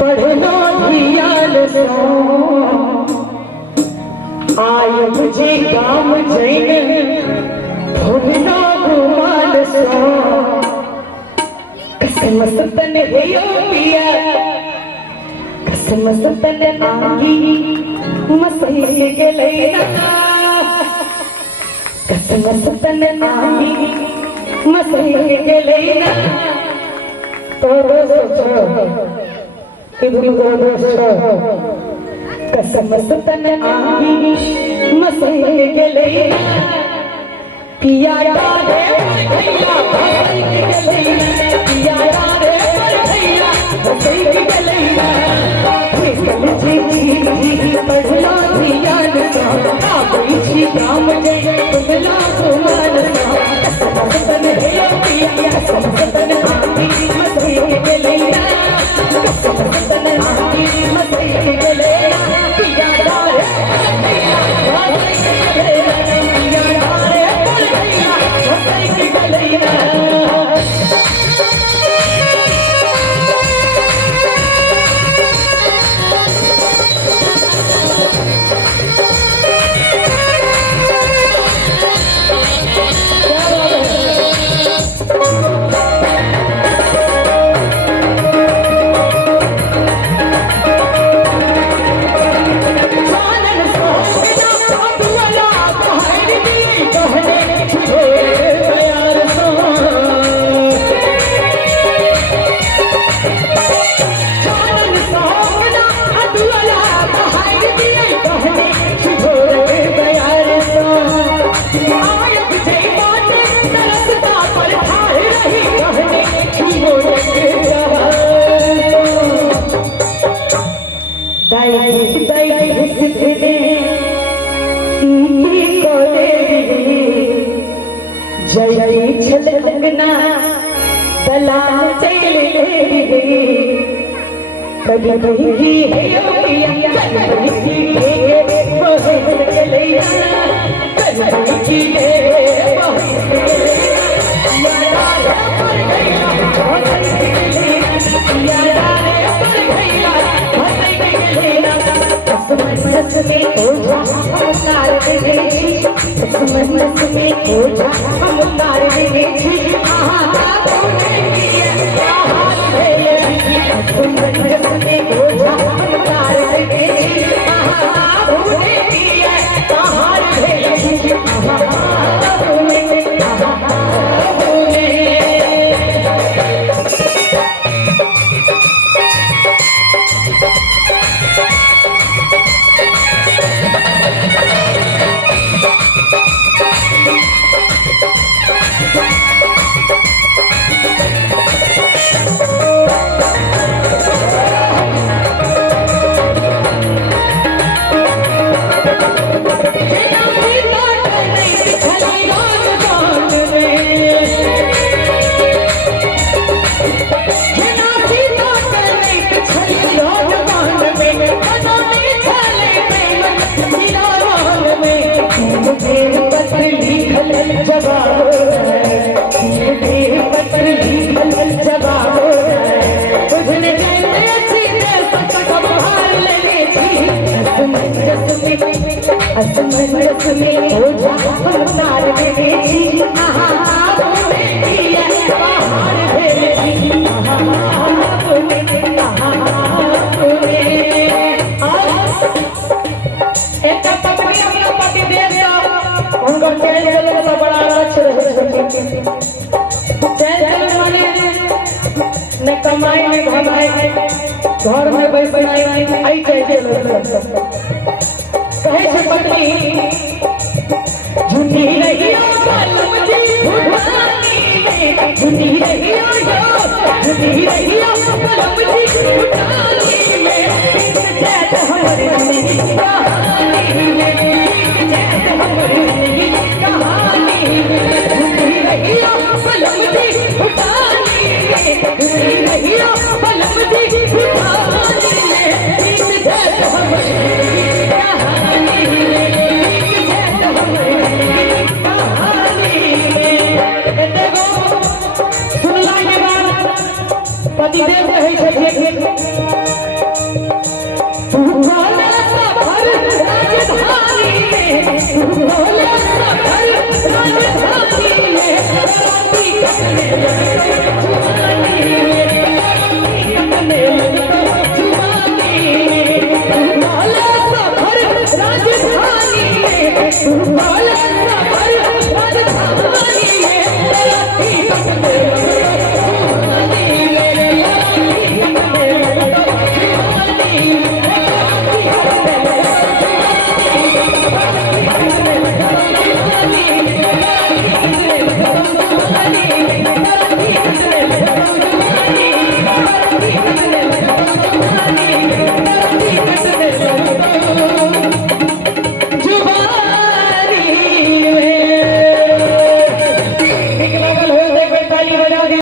पढ़ना धियान सो आय मुझे काम जैन भुगना गुमान सो कसम सतन है यो पिया कसम सतन आगी मसीह के लेना कसम सतन आगी मसीह के लेना कसम सतन आगी मसीह के लेना पिया रे भैया पिया रे भैया मसीह के लेना पढ़ला धियान छी काम जय तुमला सुमान कसम सतन है पिया कसम सतन आगी मसीह के लेना कसम सतन आगी मसीह के लेना पिया रे भैया पिया रे भैया मसीह के लेना लगना दलाल चले कभी कभी है कभी कमाई में घमाई घर में बैठे आई कैसे कहे से पत्नी झूठी रही झूठी रही झूठी रही ताली बजा दे।